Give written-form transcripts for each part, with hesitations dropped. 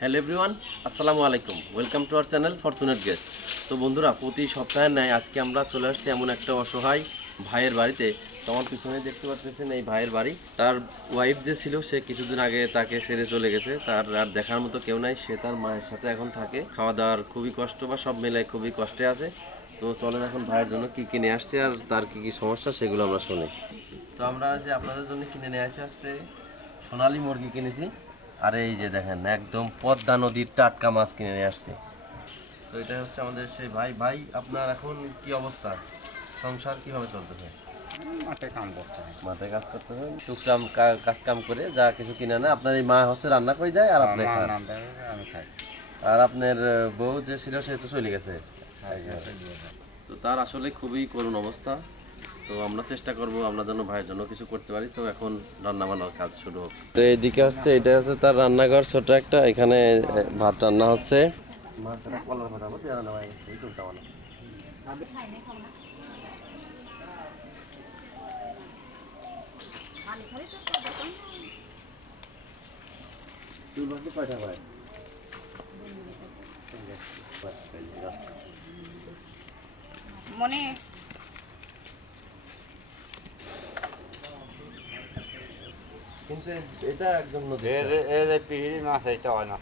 Hello everyone, আসসালামু আলাইকুম। Welcome to our channel fortunate guest. তো বন্ধুরা, প্রতি সপ্তাহের ন্যায় আজকে আমরা চলে আসছি এমন একটা অসহায় ভাইয়ের বাড়িতে। তো আমার পিছনে দেখতে পাচ্ছেন এই ভাইয়ের বাড়ি। তার ওয়াইফ যে ছিল সে কিছুদিন আগে তাকে ছেড়ে চলে গেছে। তার আর দেখার মতো কেউ নাই। সে তার মায়ের সাথে এখন থাকে। খাওয়া দাওয়ার খুবই কষ্ট বা সব মিলাই খুবই কষ্টে আছে। তো চলেন এখন ভাইয়ের জন্য কী কিনে আসছে আর তার কী কী সমস্যা সেগুলো আমরা শুনি। তো আমরা যে আপনাদের জন্য কিনে নিয়ে আসছি আসতে সোনালী মুরগি কিনেছি। আর এই যে দেখেন একদম পদ্মা নদীর টাটকা মাছ কিনে নিয়ে আসছি। তো এটা হচ্ছে আমাদের সেই ভাই। ভাই, আপনার এখন কি অবস্থা? সংসার কিভাবে চলতেছে? মাঠে কাম করতে হয়। মাঠে কাজ করতে হয়, টুকটাম কাজ কাম করে যা কিছু কিনে না। আপনার এই মা হচ্ছে রান্না করে দেয় আর আপনি আমার খান। নাম দেবে, আমি খাই। আর আপনার বউ যে ছিল সে তো চলে গেছে। তো তার আসলে খুবই করুণ অবস্থা। তো আমরা চেষ্টা করব আমরা যেন ভাইয়ের জন্য কিছু করতে পারি। তো এখন রান্না বান্নার কাজ শুরু হোক। তো এইদিকে হচ্ছে, এটা হচ্ছে তার রান্নাঘর ছোট একটা। এখানে ভাত রান্না হচ্ছে। মনে কিন্তু এটা একদম নদী। এর পিহিড়ি মাছ এইটা হয় না।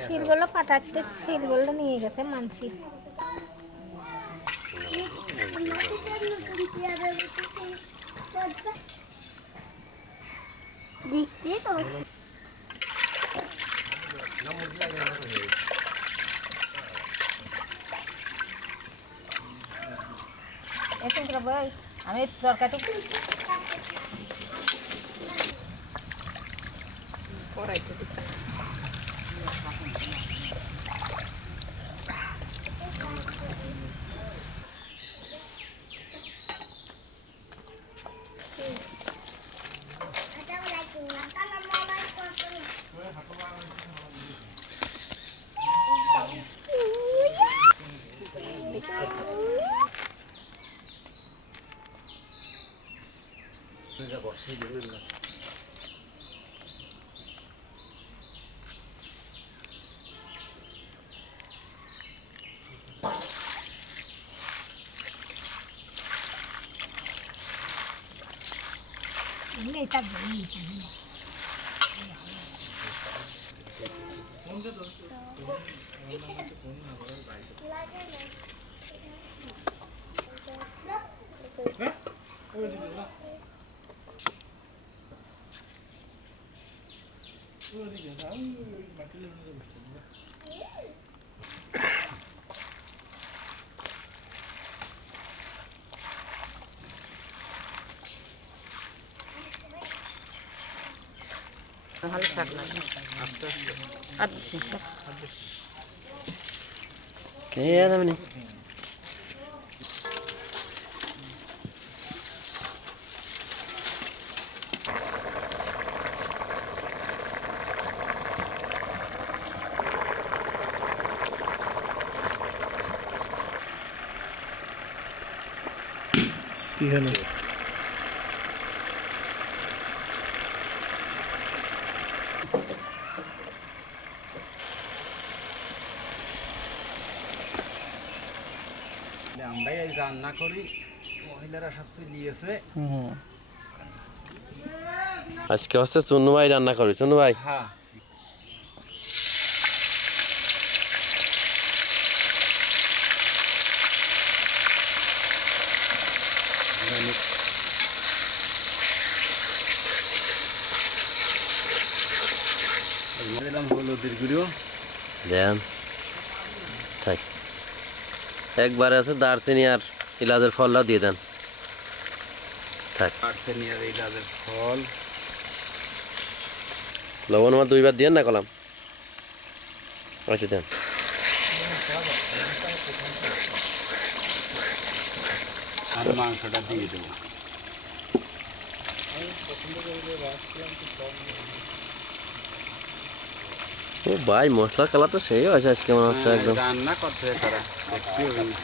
শিলগুলো পাঠাচ্ছে, শিলগুলো নিয়ে গেছে মানসি। আমি তরকারি ভালো থাক না। আচ্ছা কে আদমনি কি হলো? আমরাই এই রান্না করি, মহিলারা সব চলিয়েছে। হুম। আজকে হচ্ছে চুন্নু ভাই রান্না করি। চুন্নু ভাই, হ্যাঁ, দিলাম হলুদের গুঁড়ো। দেন থাক। একবারে আছে দারচিনি আর এলাচের ফলটা দিয়ে দেন। থাক। আর্সেনিয়া এই গাছের ফল। লবণ আমার 2 বার দিয়ে না কলাম। আচ্ছা দেন। আর মাংসটা দিয়ে দেবো। ও ভাই, মশলার কালার তো সেই আছে আজকে মনে হচ্ছে একদম। রান্না করতে হয় তারা, দেখতে হবে না।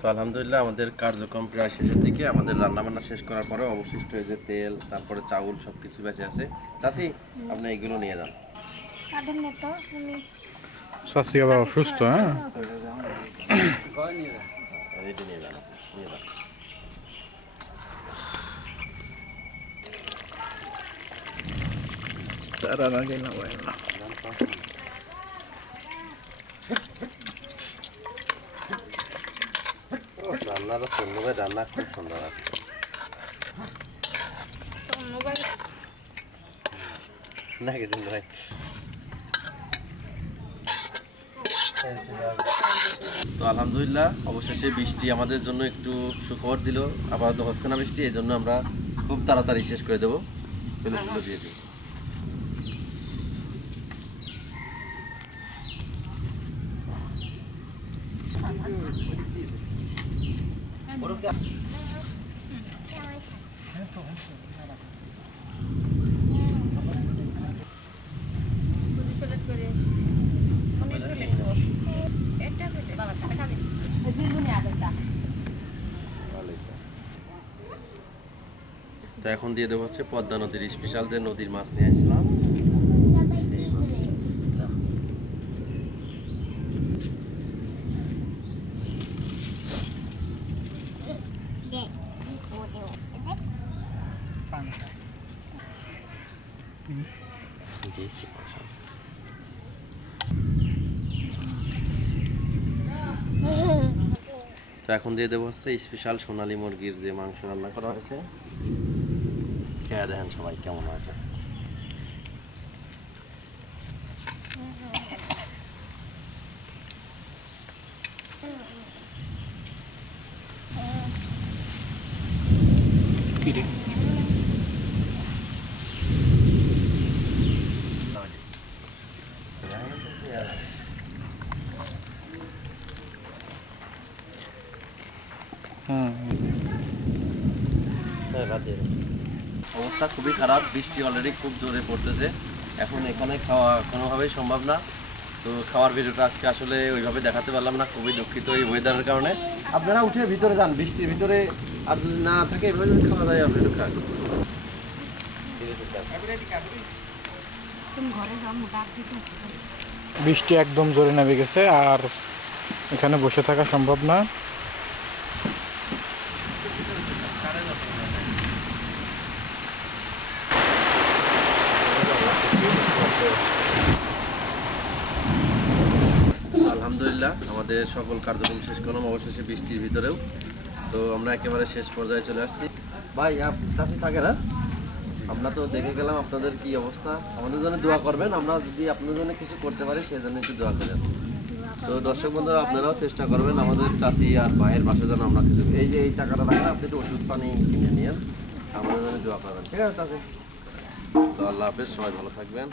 তো আলহামদুলিল্লাহ আমাদের কার্যক্রম প্রায় শেষের দিকে। আমাদের রান্নাবান্না শেষ করার পরে অবশিষ্ট এই যে তেল, তারপরে চাউল সব কিছু বেঁচে আছে। চাচি, আপনি এগুলো নিয়ে যান। সাধন মতো আমি শাশি আবার অসুস্থ, হ্যাঁ? এটি নিয়ে যান, নিয়ে যান। তারা লাগে না ভাই না। রান্নাটা সুন্দর ভাই, রান্না খুব সুন্দর আছে। না কিছু ভাই। তো আলহামদুলিল্লাহ অবশেষে বৃষ্টি আমাদের জন্য একটু সুখবর দিল। আপাতত হচ্ছে না বৃষ্টি, এই জন্য আমরা খুব তাড়াতাড়ি শেষ করে দেবো। পেলেটগুলো দিয়ে দিই। তো এখন দিয়ে দেবো হচ্ছে পদ্মা নদীর স্পেশাল যে নদীর মাছ নিয়ে আসলাম। তো এখন দিয়ে দেবো হচ্ছে স্পেশাল সোনালী মুরগির যে মাংস রান্না করা হয়েছে। খেয়ে দেখেন সবাই কেমন আছে। কি রে? অবস্থা খুবই খারাপ, বৃষ্টি অলরেডি খুব জোরে পড়তেছে। এখন এখানে খাওয়া কোনোভাবেই সম্ভব না। তো খাওয়ার ভিডিওটা আজকে আসলে ওইভাবে দেখাতে পারলাম না, খুবই দুঃখিত এই ওয়েদারের কারণে। আপনারা উঠে ভিতরে যান, বৃষ্টির ভিতরে আর যদি না থাকে এভাবে যদি খাওয়া যায় আপনি একটু খান। বৃষ্টি একদম জোরে নেমে গেছে, আর এখানে বসে থাকা সম্ভব না। আলহামদুলিল্লাহ আমাদের সকল কার্যক্রম শেষ করলাম অবশেষে বৃষ্টির ভিতরেও। তো আমরা একেবারে শেষ পর্যায়ে চলে আসছি। ভাই চাষি থাকে না, আমরা তো দেখে গেলাম আপনাদের কি অবস্থা। আমাদের জন্য দোয়া করবেন, আমরা যদি আপনাদের জন্য কিছু করতে পারি সেই জন্য একটু দোয়া করেন। তো দর্শক বন্ধুরা আপনারাও চেষ্টা করবেন আমাদের চাষি আর ভাইয়ের বাসায় যেন আমরা কিছু, এই যে এই টাকাটা রাখলে আপনি একটু ওষুধ পানি কিনে নিয়েন, আমাদের জন্য দোয়া করবেন, ঠিক আছে চাষি? তো আল্লাহ হাফেজ, সবাই ভালো থাকবেন।